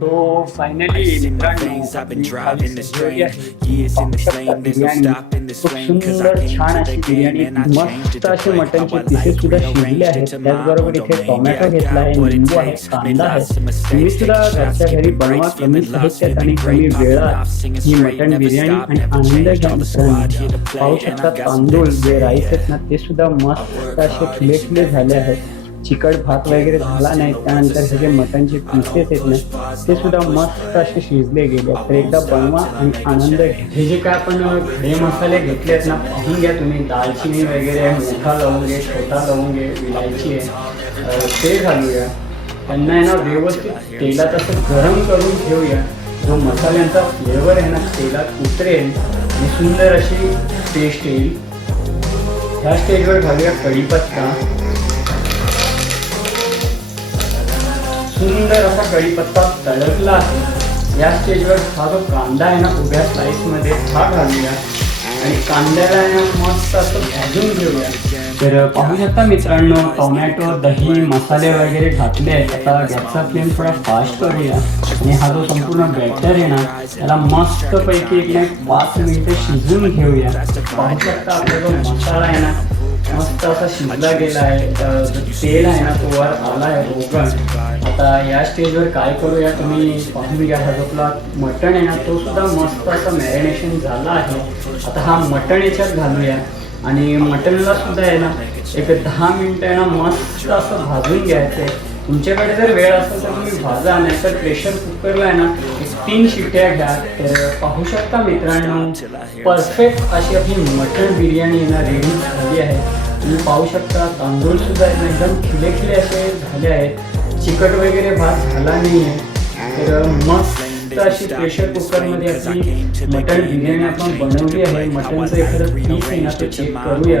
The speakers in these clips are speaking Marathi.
तो फायनली सुंदर छान अशी बिर्याणी मस्त पीसेस सुद्धा शिजले आहेत त्याचबरोबर इथे टोमॅटो घेतला आहे लिंबू आहे कांदा आहे तुम्ही सुद्धा घरच्या घरी बनवा कमी साहित्यात आणि कमी वेळात ही Never बिर्याणी आणि आनंद पाहू शकता some तांदूळ जे राईस. आहेत ना ते सुद्धा मस्त असे खुले झाले आहेत चिकट भात वगैरे झाला नाही त्यानंतर हे जे मटणचे पीसेस आहेत ना ते सुद्धा मस्त असे शिजले गेले तर एकदा बनवा आणि आनंद घ्या. हे जे काय आपण खडे मसाले घेतले आहेत ना पाहून घ्या तुम्ही. दालचिनी वगैरे मोठा लवंगे छोटा लवंगे विलायची आहे. ते घालूया. त्यांना आहे ना व्यवस्थित तेलात असं गरम करून ठेवूया. जो मसाल्यांचा फ्लेवर आहे ना तेलात उतरेल आणि सुंदर अशी टेस्ट येईल. ह्या स्टेजवर घालूया कढीपत्ता. सुंदर असा कढीपत्ता तळकला आहे. या स्टेजवर हा जो कांदा आहे ना उभ्या स्लाइसमध्ये हा घालूया. आणि कांद्याला आहे ना मस्त असं भाजून घेऊया. तर पाहू शकता मित्रांनो टोमॅटो दही मसाले वगैरे घातले आहेत. आता गॅसचा फ्लेम थोडा फास्ट करूया. आणि हा जो संपूर्ण बॅटर आहे ना त्याला मस्तपैकी एक ना पाच मिनिटं शिजवून घेऊया. पाहू शकता आपला जो मसाला आहे ना मस्त असा शिजला गेला आहे जो तेल आहे ना तो वर आला आहे रोगण. आता या स्टेजवर काय करूया तुम्ही? पाहून घ्या. हा जो आपला मटण आहे ना तो सुद्धा मस्त असं मॅरिनेशन झाला आहे. आता हा मटण याच्यात घालूया. आणि मटणला सुद्धा आहे ना एक दहा मिनटं आहे ना मस्त असं भाजून घ्यायचं आहे. तुमच्याकडे जर वेळ असेल तर तुम्ही भाजा नाहीतर प्रेशर कुकरला आहे ना तीन शिट्ट्या घ्या. तर पाहू शकता मित्रांनो परफेक्ट अशी आपली मटण बिर्याणी आहे ना रेडी झाली आहे. तुम्ही पाहू शकता तांदूळ सुद्धा एकदम खिले खिले असे झाले आहेत चिकट वगैरे भात झाला नाही आहे तर मस्त अशी प्रेशर कुकरमध्ये आपली मटण बिर्याणी आपण बनवली आहे. मटणचं एखादं पीस आहे ना ते चेक करूया.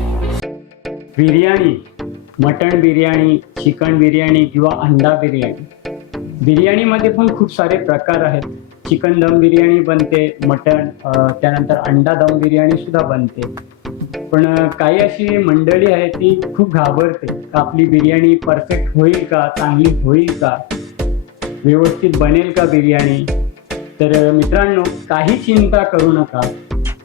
बिर्याणी मटण बिर्याणी चिकन बिर्याणी किंवा अंडा बिर्याणी. बिर्याणीमध्ये पण खूप सारे प्रकार आहेत. चिकन दम बिर्याणी बनते मटण त्यानंतर अंडा दम बिर्याणी सुद्धा बनते. पण काही अशी मंडळी आहे ती खूप घाबरते का आपली बिर्याणी परफेक्ट होईल का चांगली होईल का व्यवस्थित बनेल का बिर्याणी. तर मित्रांनो काही चिंता करू नका.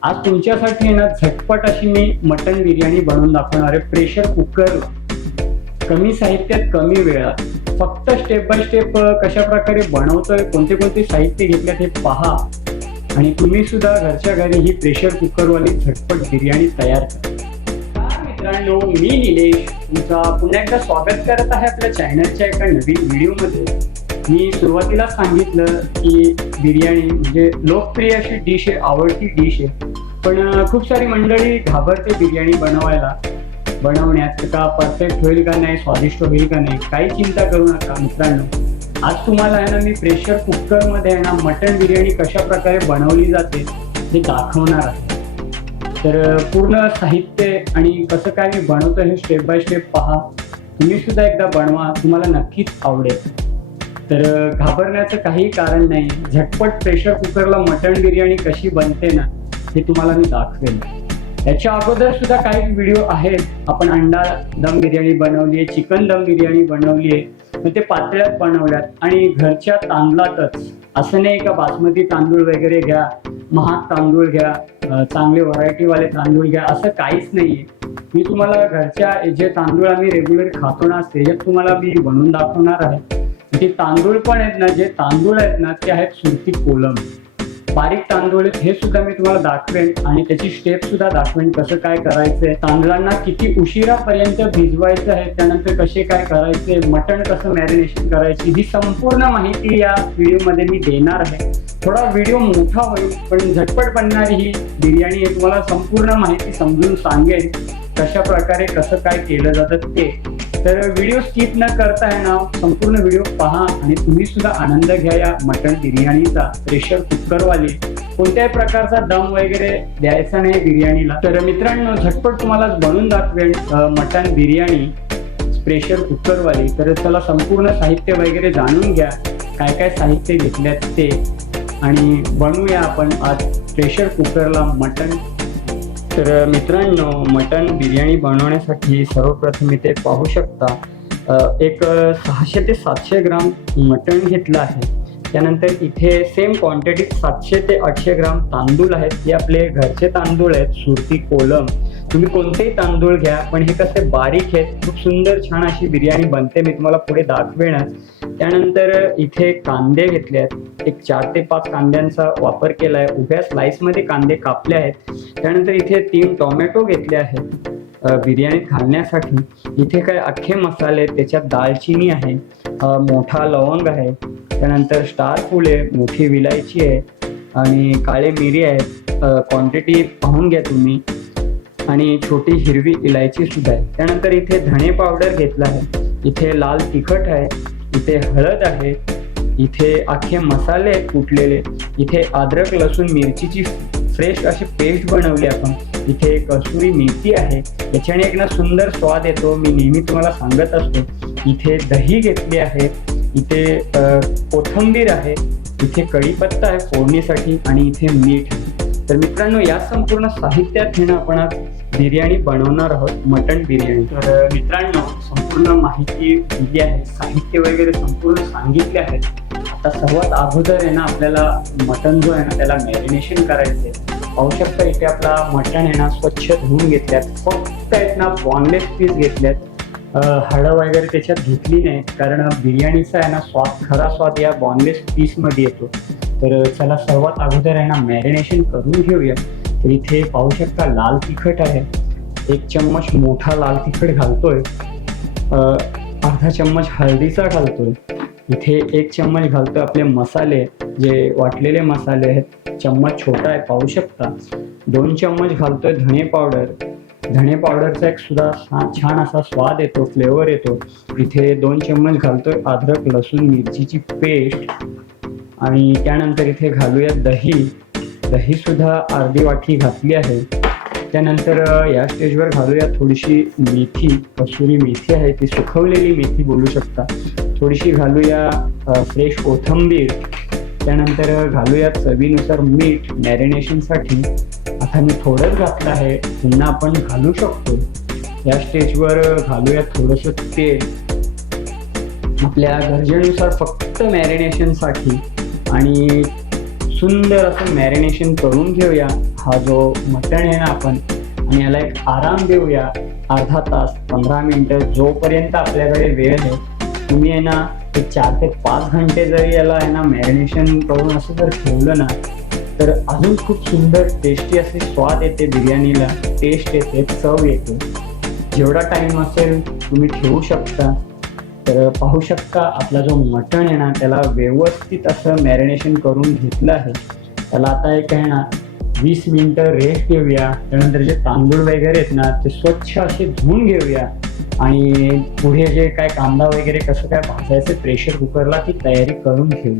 आज तुमच्यासाठी ना झटपट अशी मी मटन बिर्याणी बनवून दाखवणार आहे. प्रेशर कुकर कमी साहित्यात कमी वेळात. फक्त स्टेप बाय स्टेप कशा प्रकारे बनवतोय कोणते कोणते साहित्य घेतल्यात हे पहा. आणि तुम्ही सुद्धा घरच्या घरी ही प्रेशर कुकरवाली झटपट बिर्याणी तयार करा. मित्रांनो मी निलेश. तुमचा पुन्हा एकदा स्वागत करत आहे आपल्या चॅनलच्या एका नवीन व्हिडिओमध्ये मी सुरुवातीला सांगितलं की बिर्याणी म्हणजे लोकप्रिय अशी डिश आहे आवडती डिश आहे. पण खूप सारी मंडळी घाबरते बिर्याणी बनवायला. बनवण्यात का परफेक्ट होईल का नाही स्वादिष्ट होईल का नाही काही चिंता करू नका मित्रांनो. आज तुम्हाला आहे ना मी प्रेशर कुकरमध्ये आहे ना मटन बिर्याणी कशा प्रकारे बनवली जाते हे दाखवणार आहे. तर पूर्ण साहित्य आणि कसं काय मी बनवतो हे स्टेप बाय स्टेप पहा. तुम्ही सुद्धा एकदा बनवा तुम्हाला नक्कीच आवडेल. तर घाबरण्याचं काही कारण नाही. झटपट प्रेशर कुकरला मटण बिर्याणी कशी बनते ना हे तुम्हाला मी दाखवेन. याच्या अगोदर सुद्धा काही व्हिडिओ आहेत. आपण अंडा दम बिर्याणी बनवली आहे चिकन दम बिर्याणी बनवली आहे तर ते पातळ्यात बनवल्यात आणि घरच्या तांदळातच. असं नाही का बासमती तांदूळ वगैरे घ्या महाग तांदूळ घ्या चांगले व्हरायटीवाले तांदूळ घ्या असं काहीच नाहीये. मी तुम्हाला घरच्या जे तांदूळ आम्ही रेग्युलर खातो ना त्याच्यात तुम्हाला मी बनवून दाखवणार आहे. ते तांदूळ पण आहेत ना जे तांदूळ आहेत ना ते आहेत सुरती कोलम. बारीक तांदूळ आहेत हे सुद्धा मी तुम्हाला दाखवेन आणि त्याची स्टेप सुद्धा दाखवेन कसं काय करायचंय. तांदळांना किती उशिरापर्यंत भिजवायचं आहे त्यानंतर कसे काय करायचे मटण कसं मॅरिनेशन करायची ही संपूर्ण माहिती या व्हिडिओमध्ये मी देणार आहे. थोडा व्हिडिओ मोठा होईल पण झटपट बनणारी ही बिर्याणी आहे तुम्हाला संपूर्ण माहिती समजून सांगेन कशा प्रकारे कसं काय केलं जातं ते. तर व्हिडिओ स्किप न करता आहे ना संपूर्ण व्हिडिओ पहा आणि तुम्ही सुद्धा आनंद घ्या या मटण बिर्याणीचा. प्रेशर कुकरवाली कोणत्याही प्रकारचा दम वगैरे द्यायचा नाही बिर्याणीला. तर मित्रांनो झटपट तुम्हाला बनवून दाखवेल मटण बिर्याणी. प्रेशर कुकरवाली तर त्याला संपूर्ण साहित्य वगैरे जाणून घ्या. काय काय साहित्य घेतल्यात ते. आणि बनवूया आपण आज प्रेशर कुकरला मटण तर मित्रांनो मटण बिर्याणी बनवण्यासाठी सर्वप्रथम इथे पाहू शकता एक सहाशे ते सातशे ग्राम मटण घेतलं आहे. त्यानंतर इथे सेम क्वांटिटीत सातशे ते आठशे ग्राम तांदूळ आहेत. हे आपले घरचे तांदूळ आहेत सुरती कोलम. तुम्ही कोणतेही तांदूळ घ्या पण हे कसे बारीक आहेत खूप सुंदर छान अशी बिर्याणी बनते. मी तुम्हाला पुढे दाखवेनच. त्यानंतर इथे कांदे घेतले आहेत. एक चार ते पाच कांद्यांचा वापर केला आहे उभ्या स्लाइसमध्ये कांदे कापले आहेत. त्यानंतर इथे तीन टोमॅटो घेतले आहेत बिर्याणीत घालण्यासाठी इथे काय अख्खे मसाले आहेत. त्याच्यात दालचिनी आहे मोठा लवंग आहे. त्यानंतर स्टार फूल आहे मोठी विलायची आहे आणि काळे मिरी आहेत. क्वांटिटी पाहून घ्या तुम्ही. आणि छोटी हिरवी इलायची सुद्धा आहे. त्यानंतर इथे धणे पावडर घेतला आहे. इथे लाल तिखट आहे. इथे हळद आहे इथे अख्खे मसाले आहेत कुटलेले इथे अद्रक लसूण मिरचीची फ्रेश अशी पेस्ट बनवली आपण. इथे कसुरी मेथी आहे याच्याने एक ना सुंदर स्वाद येतो मी नेहमी तुम्हाला सांगत असतो. इथे दही घेतली आहे इथे कोथंबीर कोथिंबीर आहे इथे कढीपत्ता आहे फोडणीसाठी आणि इथे मीठ तर मित्रांनो या संपूर्ण साहित्यात घेणं आपण आज बिर्याणी बनवणार आहोत मटण बिर्याणी. तर मित्रांनो संपूर्ण माहिती दिली आहे साहित्य वगैरे संपूर्ण सांगितले आहेत. आता सर्वात अगोदर आहे ना आपल्याला मटण जो आहे ना त्याला मॅरिनेशन करायचं आहे. पाहू शकता इथे आपला मटण आहे ना स्वच्छ धुवून घेतल्यात. फक्त आहेत ना बॉनलेस पीस घेतल्यात. हळद हाडं वगैरे त्याच्यात घेतली नाही कारण बिर्याणीचा आहे ना स्वाद खरा स्वाद या बॉनलेस पीसमध्ये येतो. तर चला सर्वात अगोदर आहे ना मॅरिनेशन करून घेऊया. तर इथे पाहू शकता लाल तिखट आहे. एक चम्मच मोठा लाल तिखट घालतोय. अर्धा चम्मच हळदीचा घालतो इथे एक चम्मच घालतो आपले मसाले जे वाटलेले मसाले आहेत चम्मच छोटा आहे पाहू शकता. दोन चम्मच घालतोय धणे पावडर. धणे पावडरचा एक सुद्धा छान असा स्वाद येतो फ्लेवर येतो. इथे दोन चम्मच घालतोय अद्रक लसूण मिरचीची पेस्ट. आणि त्यानंतर इथे घालूया दही. दहीसुद्धा अर्धी वाटी घातली आहे. त्यानंतर या स्टेजवर घालूया थोडीशी मेथी कसुरी मेथी आहे ती सुकवलेली मेथी बोलू शकता. थोडीशी घालूया फ्रेश कोथंबीर. त्यानंतर घालूया चवीनुसार मीठ मॅरिनेशनसाठी आता मी थोडंच घातलं आहे पुन्हा आपण घालू शकतो. या स्टेजवर घालूया थोडंसं तेल. आपल्या गरजेनुसार फक्त मॅरिनेशनसाठी आणि सुंदर असं मॅरिनेशन करून घेऊया. हा जो मटण आहे ना आपण आणि याला एक आराम देऊया. अर्धा तास पंधरा मिनटं जोपर्यंत आपल्याकडे वेळ आहे. तुम्ही आहे ना एक चार ते पाच घंटे जरी याला आहे ना मॅरिनेशन करून असं जर ठेवलं ना तर अजून खूप सुंदर टेस्टी असे स्वाद येते बिर्याणीला. टेस्ट येते चव येते. जेवढा टाइम असेल तुम्ही ठेवू शकता. तर पाहू शकता आपला जो मटण आहे ना त्याला व्यवस्थित असं मॅरिनेशन करून घेतलं आहे. त्याला आता एक आहे ना वीस मिनटं रेस्ट घेऊया. त्यानंतर जे तांदूळ वगैरे आहेत ना ते स्वच्छ असे धुवून घेऊया. आणि पुढे जे काय कांदा वगैरे कसं काय भाजायचं प्रेशर कुकरला ती तयारी करून घेऊ.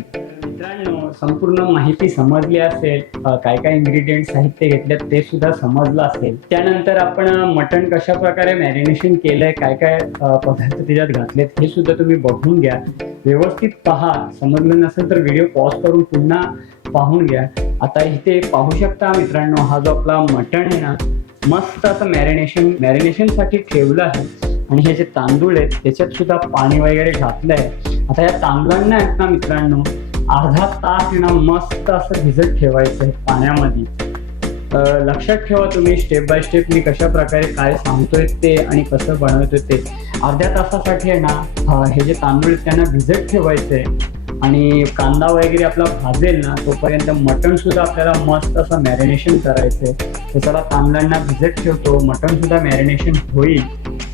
संपूर्ण माहिती समजली असेल काय काय इन्ग्रेडियंट साहित्य घेतल्यात ते सुद्धा समजलं असेल. त्यानंतर आपण मटण कशा प्रकारे मॅरिनेशन केलंय काय काय पदार्थ त्याच्यात घातलेत हे सुद्धा तुम्ही बघून घ्या. व्यवस्थित पहा. समजलं नसेल तर व्हिडिओ पॉज करून पुन्हा पाहून घ्या. आता इथे पाहू शकता मित्रांनो हा जो आपला मटण आहे ना मस्त असं मॅरिनेशन मॅरिनेशनसाठी ठेवलं आहे. आणि हे जे तांदूळ आहेत त्याच्यात सुद्धा पाणी वगैरे घातलं आहे आता या तांदळांना आहेत ना मित्रांनो अर्धा तास ना मस्त असं भिजत ठेवायचं आहे पाण्यामध्ये. लक्षात ठेवा तुम्ही स्टेप बाय स्टेप मी कशा प्रकारे काय सांगतोय ते आणि कसं बनवतोय ते. अर्ध्या तासासाठी आहे ना हे जे तांदूळ त्यांना भिजत ठेवायचे आणि कांदा वगैरे आपला भाजेल ना तोपर्यंत मटण सुद्धा आपल्याला मस्त असं मॅरिनेशन करायचंय तर चला तांदळांना भिजत ठेवतो मटण सुद्धा मॅरिनेशन होईल.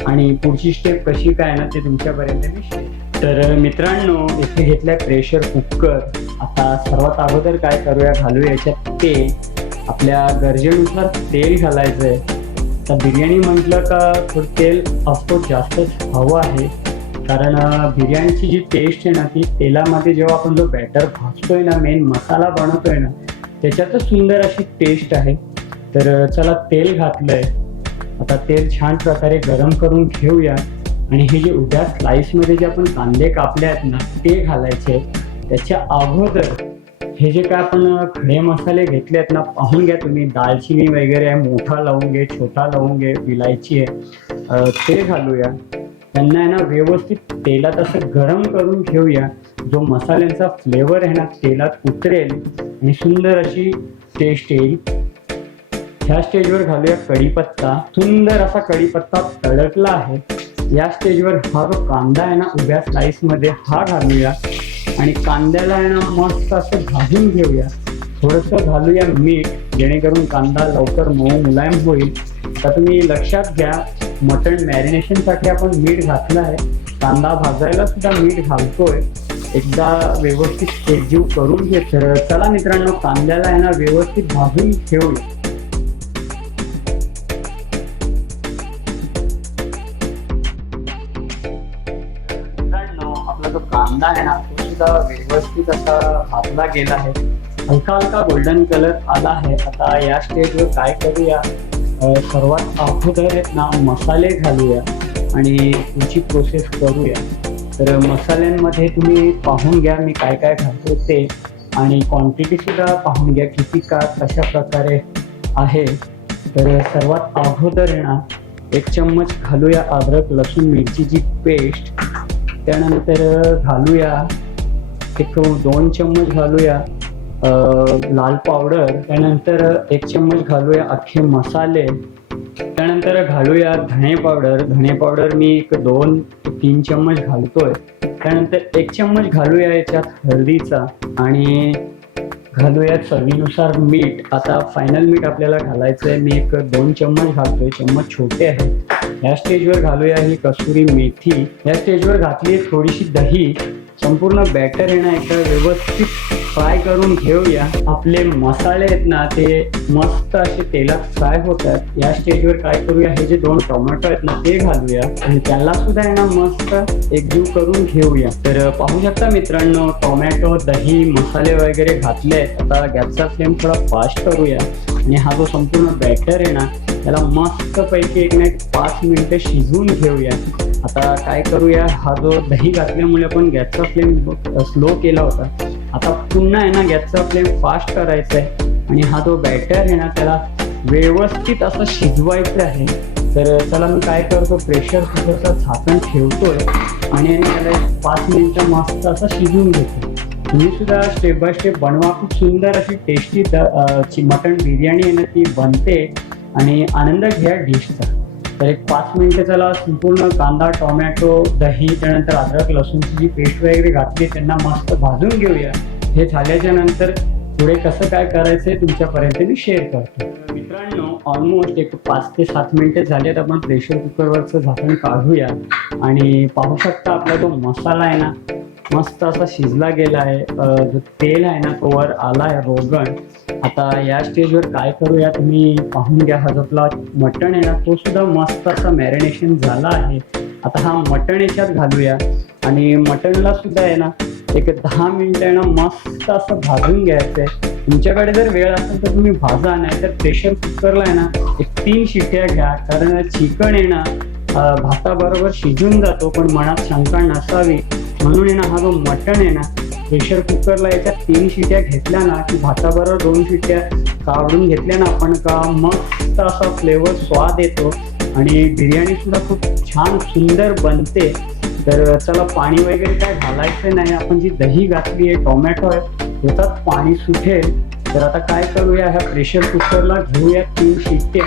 आणि पुढची स्टेप कशी काय ना ते तुमच्यापर्यंत मी तर मित्रांनो इथे घेतलाय प्रेशर कुकर आता सर्वात अगोदर काय करूया घालूया याच्यात तेल. आपल्या गरजेनुसार तेल घालायचंय. तर बिर्याणी म्हटलं का थोडं तेल ऑफकोर्स जास्तच हवं आहे. कारण बिर्याणीची जी टेस्ट आहे ना ती तेलामध्ये जेव्हा आपण जो बॅटर भाजतोय ना मेन मसाला बनवतोय ना त्याच्यातच सुंदर अशी टेस्ट आहे. तर चला तेल घातलंय. आता तेल छान प्रकारे गरम करून घेऊया. आणि हे जे उभ्या स्लाईसमध्ये जे आपण कांदे कापले आहेत ना ते घालायचे. त्याच्या अगोदर हे जे काय आपण खडे मसाले घेतले आहेत ना पाहून घ्या तुम्ही. दालचिनी वगैरे आहे मोठा लवंग आहे छोटा लवंग आहे विलायची आहे. ते घालूया. त्यांना आहे ना व्यवस्थित तेलात असं गरम करून घेऊया जो मसाल्यांचा फ्लेवर आहे ना तेलात उतरेल आणि सुंदर अशी टेस्ट येईल. ह्या स्टेजवर घालूया कढीपत्ता. सुंदर असा कढीपत्ता तडकला आहे. या स्टेजवर हा जो कांदा आहे ना उभ्या स्लाईसमध्ये हा घालूया. आणि कांद्याला आहे ना मस्त असं भाजून घेऊया. थोडंसं घालूया मीठ जेणेकरून कांदा लवकर मऊ मुलायम होईल. तर तुम्ही लक्षात घ्या मटण मॅरिनेशनसाठी आपण मीठ घातलं आहे. कांदा भाजायला सुद्धा मीठ घालतोय. एकदा व्यवस्थित शेजीव करून घे चला मित्रांनो कांद्याला आहे ना व्यवस्थित भाजून ठेवूया. कांदा आहे ना तुमचा सुद्धा व्यवस्थित असा भाजला गेला आहे. हलका हलका गोल्डन कलर आला आहे. आता या स्टेजवर काय करूया? सर्वात अगोदर आहेत ना मसाले घालूया आणि तुमची प्रोसेस करूया. तर मसाल्यांमध्ये तुम्ही पाहून घ्या मी काय काय घालतो ते आणि क्वांटिटी सुद्धा पाहून घ्या किती का कशा प्रकारे आहे. तर सर्वात अगोदर आहे ना एक चम्मच घालूया अद्रक लसूण मिरचीची पेस्ट त्यानंतर घालूया. एक दोन चम्मच घालूया लाल पावडर. त्यानंतर एक चम्मच घालूया अख्खे मसाले. त्यानंतर घालूया धणे पावडर. धणे पावडर मी एक दोन तीन चम्मच घालतोय. त्यानंतर एक चम्मच घालूया याच्यात हळदीचा आणि घालूया चवीनुसार मीठ. आता फायनल मीठ आपल्याला घालायचं आहे मी एक दोन चम्मच घालतोय. चम्मच छोटे आहेत. या स्टेजवर घालूया ही कसुरी मेथी. या स्टेजवर घातली थोडीशी दही. संपूर्ण बॅटर आहे ना एकदा व्यवस्थित फ्राय करून घेऊया. आपले मसाले आहेत ना ते मस्त असे तेलात फ्राय होतात या स्टेजवर काय करूया हे जे दोन टोमॅटो आहेत ना ते घालूया. आणि त्याला सुद्धा आहे ना मस्त एकजीव करून घेऊया. तर पाहू शकता मित्रांनो टोमॅटो दही मसाले वगैरे घातले आहेत. आता गॅसचा फ्लेम थोडा फास्ट करूया. आणि हा जो संपूर्ण बॅटर आहे ना त्याला मस्तपैकी एक ना एक पाच मिनिटं शिजवून घेऊया. आता काय करूया हा जो दही घातल्यामुळे आपण गॅसचा फ्लेम स्लो केला होता. आता पुन्हा आहे ना गॅसचा फ्लेम फास्ट करायचा आहे. आणि हा जो बॅटर आहे ना त्याला व्यवस्थित असं शिजवायचं आहे. तर चला मी काय करतो प्रेशर कुकरचं झाकण ठेवतोय. आणि त्याला एक पाच मिनिटं मस्त असं शिजवून घेतो. तुम्ही सुद्धा स्टेप बाय स्टेप बनवा. खूप सुंदर अशी टेस्टी मटण बिर्याणी आहे ना ती बनते. आणि आनंद घ्या डिशचा तर एक पाच मिनिटं त्याला संपूर्ण कांदा टोमॅटो दही त्यानंतर अद्रक लसूणची जी पेस्ट वगैरे घातली त्यांना मस्त भाजून घेऊया. हे झाल्याच्यानंतर पुढे कसं काय करायचं आहे तुमच्यापर्यंत मी शेअर करतो. मित्रांनो ऑलमोस्ट एक पाच ते सात मिनिटं तर आपण प्रेशर कुकरवरचं झाकण काढूया. आणि पाहू शकता आपला जो मसाला आहे ना मस्त असा शिजला गेला आहे. जो तेल आहे ना तो वर आला आहे रोगण. आता या स्टेजवर काय करूया तुम्ही? पाहून घ्या. हा आपला मटण आहे ना तो सुद्धा मस्त असा मॅरिनेशन झाला आहे. आता हा मटण याच्यात घालूया. आणि मटणला सुद्धा आहे ना एक दहा मिनटं आहे ना मस्त असं भाजून घ्यायचं आहे तुमच्याकडे जर वेळ असेल तर तुम्ही भाजा नाही तर प्रेशर कुकरला आहे ना एक तीन शिट्या घ्या. कारण चिकन आहे ना भाताबरोबर शिजून जातो पण मनात शंका नसावी. म्हणून आहे ना हा जो मटण आहे ना प्रेशर कुकरला याच्या तीन शिट्या घेतल्या ना की भाताबरोबर दोन शिट्या काढून घेतल्या ना आपण का मस्त असा फ्लेवर स्वाद येतो. आणि बिर्याणी सुद्धा खूप छान सुंदर बनते. तर त्याला पाणी वगैरे काय घालायचं नाही. आपण जी दही घातली आहे टोमॅटो आहे त्याच्यात पाणी सुटेल. तर आता काय करूया ह्या प्रेशर कुकरला घेऊया तीन शिट्ट्या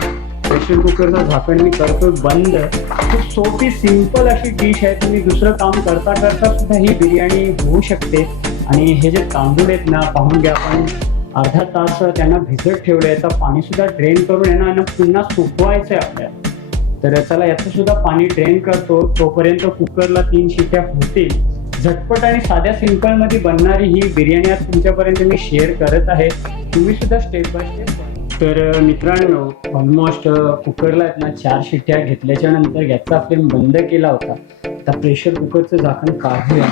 प्रेशर कुकरचं झाकण मी करतो बंद. खूप सोपी सिंपल अशी डिश आहे. तुम्ही दुसरं काम करता करता सुद्धा ही बिर्याणी होऊ शकते. आणि हे जे तांदूळ आहेत ना पाहून घ्या आपण. अर्धा तास त्यांना भिजत ठेवले तर पाणी सुद्धा ड्रेन करून येणार आणि पुन्हा सुकवायचं आहे आपल्याला. तर चला याचं सुद्धा पाणी ड्रेन करतो. तोपर्यंत कुकरला तीन शिट्या होतील. झटपट आणि साध्या सिंपलमध्ये बनणारी ही बिर्याणी आज तुमच्यापर्यंत मी शेअर करत आहे. तुम्ही सुद्धा स्टेप बाय स्टेप तर मित्रांनो ऑलमोस्ट कुकरला आहेत ना चार शिट्ट्या घेतल्याच्या नंतर गॅसचा फ्लेम बंद केला होता. आता प्रेशर कुकरचं झाकण काढूया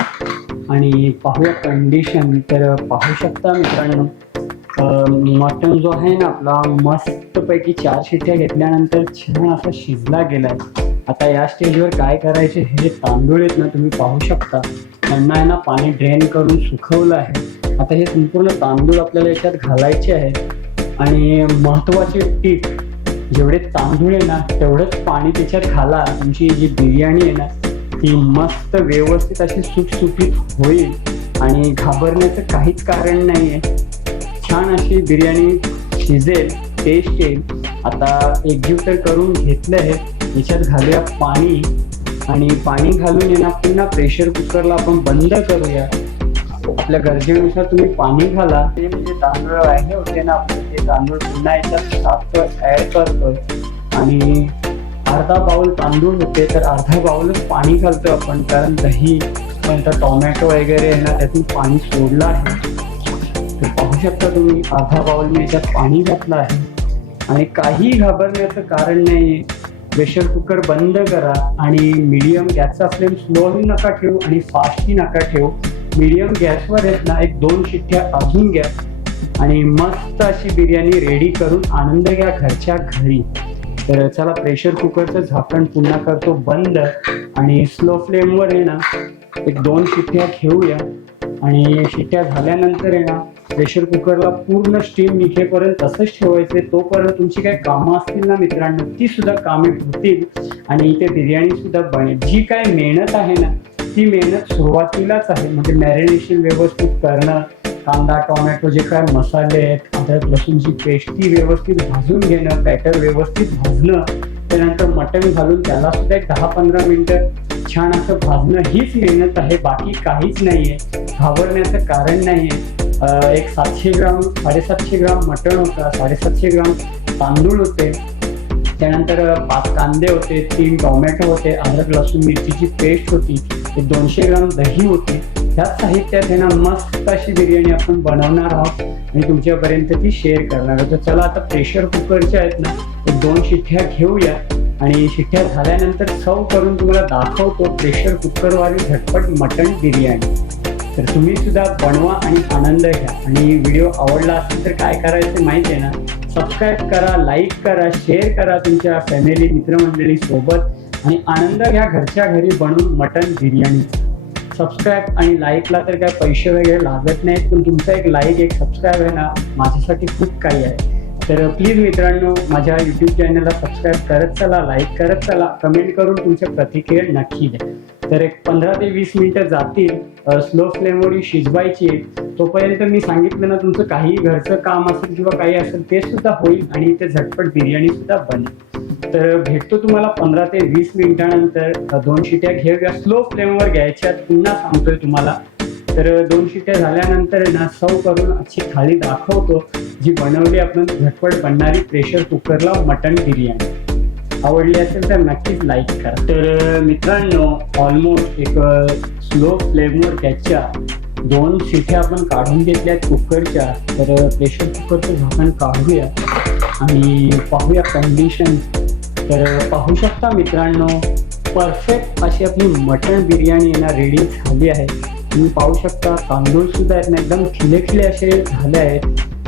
आणि पाहूया कंडिशन तर पाहू शकता मित्रांनो मटण जो आहे ना आपला मस्तपैकी चार शिट्ट्या घेतल्यानंतर छान असा शिजला गेलाय. आता या स्टेजवर काय करायचे हे तांदूळ आहेत ना तुम्ही पाहू शकता. त्यांना आहे ना पाणी ड्रेन करून सुकवलं आहे. आता हे संपूर्ण तांदूळ आपल्याला याच्यात घालायचे आहेत आणि महत्वाची टीप जेवढे तांदूळ आहे ना तेवढंच पाणी त्याच्यात घाला. तुमची जी बिर्याणी आहे ना ती मस्त व्यवस्थित अशी सुटसुटीत होईल. आणि घाबरण्याचं काहीच कारण नाही आहे छान अशी बिर्याणी शिजेल टेस्ट येईल. आता एकजीव तर करून घेतलं आहे. याच्यात घालूया पाणी. आणि पाणी घालून येणार पुन्हा प्रेशर कुकरला आपण बंद करूया. आपल्या गरजेनुसार तुम्ही पाणी घाला. ते म्हणजे तांदूळ राहिले होते ना आपण ते तांदूळ पुन्हा याच्यात टाकतोय ऍड करतोय. आणि अर्धा बाउल तांदूळ होते तर अर्धा बाउलच पाणी घालतो आपण. कारण दही नंतर टोमॅटो वगैरे आहे ना त्यातून पाणी सोडलं आहे. तर पाहू शकता तुम्ही अर्धा बाउल मी याच्यात पाणी घातलं आहे. आणि काही घाबरण्याचं कारण नाही. प्रेशर कुकर बंद करा आणि मीडियम गॅसचा फ्लेम स्लोही नका ठेवू आणि फास्टही नका ठेवू. मिडियम गॅसवर आहेत ना एक दोन शिट्ट्या अजून घ्या. आणि मस्त अशी बिर्याणी रेडी करून आनंद घ्या घरच्या घरी. तर चला प्रेशर कुकरचं झाकण पुन्हा करतो बंद. आणि स्लो फ्लेमवर आहे ना एक दोन शिट्ट्या घेऊया. आणि शिट्ट्या झाल्यानंतर आहे ना प्रेशर कुकरला पूर्ण स्टीम निघेपर्यंत तसंच ठेवायचे तोपर्यंत तुमची काही कामं असतील ना मित्रांनो ती सुद्धा कामे होतील. आणि इथे बिर्याणी सुद्धा बनेल जी काय मेहनत आहे ना ती मेहनत सुरुवातीलाच आहे. म्हणजे मॅरिनेशन व्यवस्थित करणं कांदा टोमॅटो जे काय मसाले आहेत अद्रक लसूणची पेस्ट ती व्यवस्थित भाजून घेणं बॅटर व्यवस्थित भाजणं त्यानंतर मटण घालून त्याला सुद्धा एक दहा पंधरा मिनटं छान असं भाजणं हीच मेहनत आहे. बाकी काहीच नाही आहे घाबरण्याचं कारण नाही आहे एक सातशे ग्राम साडेसातशे ग्राम मटण होता साडेसातशे ग्राम तांदूळ होते. त्यानंतर पाच कांदे होते तीन टोमॅटो होते अद्रक लसूण मिरचीची पेस्ट होती दोनशे ग्राम दही होती. ह्या साहित्यात आहे ना मस्त अशी बिर्याणी आपण बनवणार आहोत आणि तुमच्यापर्यंत ती शेअर करणार आहोत. तर चला आता प्रेशर कुकरच्या आहेत ना एक दोन शिठ्या घेऊया आणि शिठ्या झाल्यानंतर सर्व करून तुम्हाला दाखवतो प्रेशर कुकरवाली झटपट मटण बिर्याणी. तर तुम्ही सुद्धा बनवा आणि आनंद घ्या. आणि व्हिडिओ आवडला असेल तर काय करायचं माहिती आहे ना सबस्क्राईब करा लाईक करा शेअर करा तुमच्या फॅमिली मित्रमंडळी सोबत. आणि आनंद घ्या घरच्या घरी बनवून मटन बिर्याणी. सबस्क्राईब आणि लाईकला तर काय पैसे वगैरे लागत नाहीत पण तुमचा एक लाईक एक सबस्क्राईब आहे ना माझ्यासाठी खूप काही आहे. तर प्लीज मित्रांनो माझ्या यूट्यूब चॅनलला सबस्क्राईब करत चला लाईक करत चला कमेंट करून तुमच्या प्रतिक्रिया नक्की द्या. तर एक पंधरा ते वीस मिनिटं जातील स्लो फ्लेमवर ही शिजवायची तोपर्यंत मी सांगितलं ना तुमचं काही घरचं काम असेल किंवा काही असेल ते सुद्धा होईल आणि इथे झटपट बिर्याणी सुद्धा बनेल. तर भेटतो तुम्हाला पंधरा ते वीस मिनिटानंतर. दोन शिट्या घेऊया. स्लो फ्लेमवर घ्यायच्या पुन्हा सांगतोय तुम्हाला. तर दोन शिट्या झाल्यानंतर ना सव करून अशी थाळी दाखवतो जी बनवली आपण झटपट बनणारी प्रेशर कुकरला मटन बिर्याणी. आवडली असेल तर नक्कीच लाईक करा. तर मित्रांनो ऑलमोस्ट एक स्लो फ्लेमवर त्याच्या दोन शिट्या आपण काढून घेतल्यात कुकरच्या. तर प्रेशर कुकरचं झाकण काढूया आणि पाहूया कंडिशन तर पाहू शकता मित्रांनो परफेक्ट अशी आपली मटण बिर्याणी आहे ना रेडी झाली आहे. तुम्ही पाहू शकता तांदूळ सुद्धा आहेत ना एकदम खिले खिले असे झाले आहेत.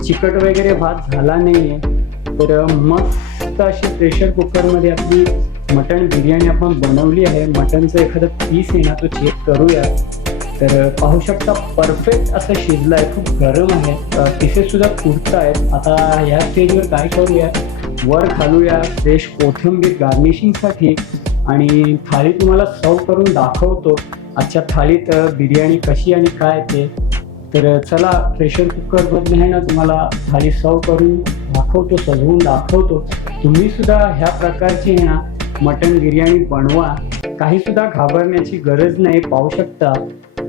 चिकट वगैरे भात झाला नाही आहे तर मस्त अशी प्रेशर कुकरमध्ये आपली मटण बिर्याणी आपण बनवली आहे. मटणचं एखादं पीस आहे ना तो चेक करूया. तर पाहू शकता परफेक्ट असं शिजलं आहे खूप गरम आहे. पीसेससुद्धा सुद्धा आहेत. आता या स्टेजवर काय करूया? वर घालूया फ्रेश कोथिंबीर गार्निशिंगसाठी आणि थाळी तुम्हाला सर्व करून दाखवतो. आजच्या थाळीत बिर्याणी कशी आणि काय ते. तर चला प्रेशर कुकरमधून आहे ना तुम्हाला थाळी सर्व करून दाखवतो सजवून दाखवतो. तुम्ही सुद्धा ह्या प्रकारची आहे ना मटन बिर्याणी बनवा. काही सुद्धा घाबरण्याची गरज नाही पाहू शकता.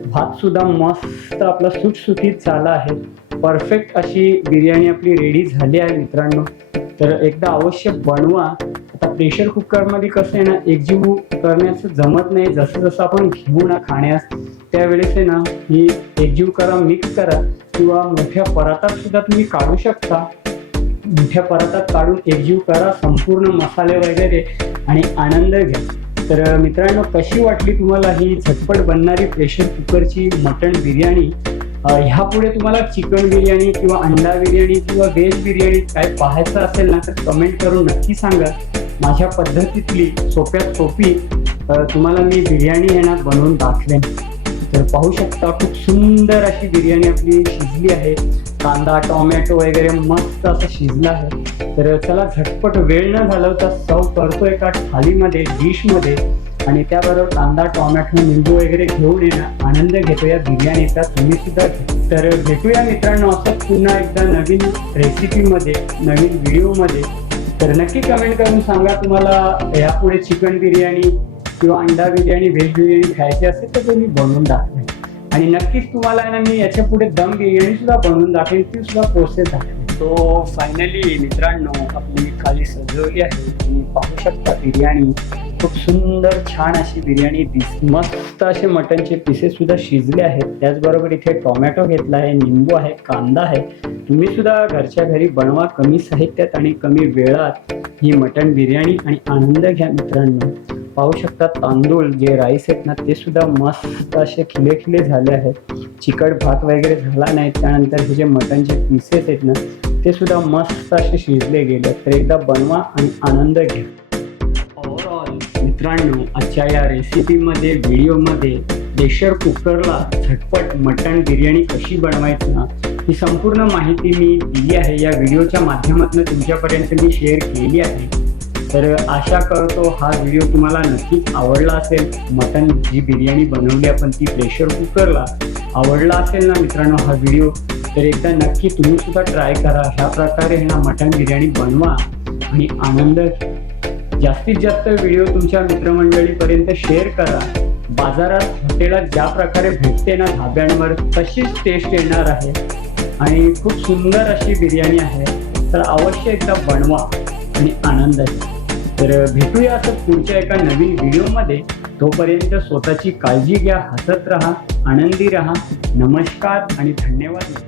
भात सुद्धा मस्त आपला सुटसुटीत झाला आहे. परफेक्ट अशी बिर्याणी आपली रेडी झाली आहे मित्रांनो. तर एकदा अवश्य बनवा. आता प्रेशर कुकरमध्ये कसं आहे ना एकजीव करण्याचं जमत नाही. जसं जसं आपण घेऊ ना खाण्यास त्यावेळेस आहे ना ही एकजीव करा मिक्स करा. किंवा मोठ्या परातात सुद्धा तुम्ही काढू शकता. मोठ्या परातात काढून एकजीव करा संपूर्ण मसाले वगैरे आणि आनंद घ्या. तर मित्रांनो कशी वाटली तुम्हाला ही झटपट बनणारी प्रेशर कुकरची मटण बिर्याणी? ह्यापुढे तुम्हाला चिकन बिर्याणी किंवा अंडा बिर्याणी किंवा व्हेज बिर्याणी काय पाहायचं असेल ना तर कमेंट करून नक्की सांगा. माझ्या पद्धतीतली सोप्यात सोपी तुम्हाला मी बिर्याणी येणार बनवून दाखवेन. तर पाहू शकता खूप सुंदर अशी बिर्याणी आपली शिजली आहे. कांदा टोमॅटो वगैरे मस्त असं शिजलं आहे. तर त्याला झटपट वेळ न घालवता सर्व करतो एका थालीमध्ये डिशमध्ये. आणि त्याबरोबर कांदा टोमॅटो लिंबू वगैरे घेऊन येणं आनंद घेतो या बिर्याणीचा. तुम्ही सुद्धा तर भेटूया मित्रांनो असं पुन्हा एकदा नवीन रेसिपीमध्ये नवीन व्हिडिओमध्ये तर नक्की कमेंट करून सांगा तुम्हाला यापुढे चिकन बिर्याणी किंवा अंडा बिर्याणी व्हेज बिर्याणी खायची असेल तर तुम्ही बनवून टाका आणि नक्कीच तुम्हाला आहे ना मी याच्यापुढे दम बिर्याणी सुद्धा बनवून दाखवेन ती सुद्धा प्रोसेस आहे. तो फायनली मित्रांनो आपली खाली सजवली आहे. तुम्ही पाहू शकता बिर्याणी. खूप सुंदर छान अशी बिर्याणी दिस मस्त असे मटनचे पीसेस सुद्धा शिजले आहेत. त्याचबरोबर इथे टोमॅटो घेतला आहे निंबू आहे कांदा आहे. तुम्ही सुद्धा घरच्या घरी बनवा. कमी साहित्यात आणि कमी वेळात ही मटन बिर्याणी आणि आनंद घ्या मित्रांनो. पाहू शकता तांदूळ जे राईस आहेत ना ते सुद्धा मस्त असे खिले खिले झाले आहेत. चिकट भात वगैरे झाला नाही. त्यानंतर हे जे मटनचे पीसेस आहेत ना ते सुद्धा मस्त असे शिजले गेले तर एकदा बनवा आणि आनंद घ्या. मित्रांनो आजच्या या रेसिपीमध्ये व्हिडिओमध्ये प्रेशर कुकरला झटपट मटण बिर्याणी कशी बनवायची ना ही संपूर्ण माहिती मी दिली आहे. या व्हिडिओच्या माध्यमातून तुमच्यापर्यंत मी शेअर केली आहे. तर आशा करतो हा व्हिडिओ तुम्हाला नक्कीच आवडला असेल. मटन जी बिर्याणी बनवली आपण ती प्रेशर कुकरला आवडला असेल ना मित्रांनो हा व्हिडिओ तर एकदा नक्की तुम्ही सुद्धा ट्राय करा. ह्या प्रकारे ह्या ना मटन बिर्याणी बनवा आणि आनंद जास्तीत जास्त व्हिडिओ तुमच्या मित्रमंडळीपर्यंत शेअर करा. बाजारात हॉटेलात ज्या प्रकारे भेटते ना धाब्यांवर तशीच टेस्ट येणार आहे. आणि खूप सुंदर अशी बिर्याणी आहे. तर अवश्य एकदा बनवा आणि आनंद तर भेटूया असं पुढच्या एका नवीन व्हिडिओमध्ये. तोपर्यंत स्वतःची काळजी घ्या हसत राहा आनंदी राहा. नमस्कार आणि धन्यवाद.